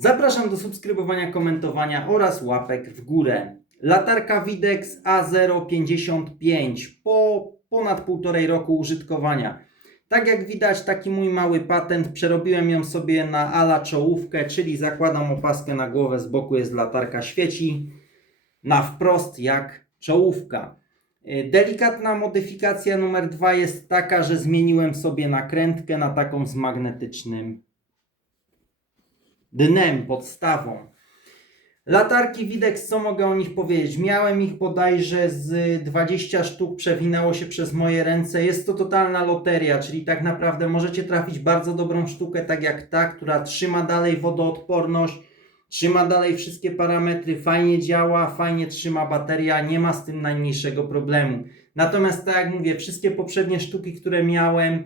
Zapraszam do subskrybowania, komentowania oraz łapek w górę. Latarka Widex A055 po ponad półtorej roku użytkowania. Tak jak widać, taki mój mały patent. Przerobiłem ją sobie na ala czołówkę, czyli zakładam opaskę na głowę, z boku jest latarka świeci, na wprost jak czołówka. Y, Delikatna modyfikacja numer dwa jest taka, że zmieniłem sobie nakrętkę na taką z magnetycznym dnem, podstawą. Latarki Widex, co mogę o nich powiedzieć? Miałem ich bodajże z 20 sztuk, przewinęło się przez moje ręce. Jest to totalna loteria, czyli tak naprawdę możecie trafić bardzo dobrą sztukę, tak jak ta, która trzyma dalej wodoodporność, trzyma dalej wszystkie parametry, fajnie działa, fajnie trzyma bateria, nie ma z tym najmniejszego problemu. Natomiast tak jak mówię, wszystkie poprzednie sztuki, które miałem,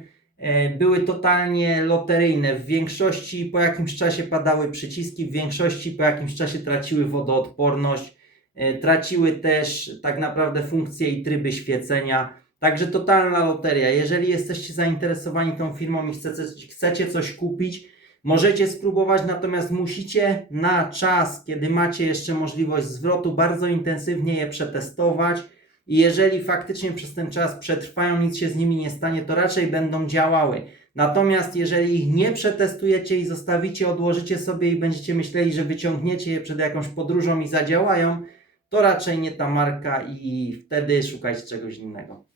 były totalnie loteryjne. W większości po jakimś czasie padały przyciski, w większości po jakimś czasie traciły wodoodporność, e, traciły też tak naprawdę funkcje i tryby świecenia. Także totalna loteria. Jeżeli jesteście zainteresowani tą firmą i chcecie, chcecie coś kupić, możecie spróbować, natomiast musicie na czas, kiedy macie jeszcze możliwość zwrotu, bardzo intensywnie je przetestować. I jeżeli faktycznie przez ten czas przetrwają, nic się z nimi nie stanie, to raczej będą działały. Natomiast jeżeli ich nie przetestujecie i zostawicie, odłożycie sobie i będziecie myśleli, że wyciągniecie je przed jakąś podróżą i zadziałają, to raczej nie ta marka i wtedy szukajcie czegoś innego.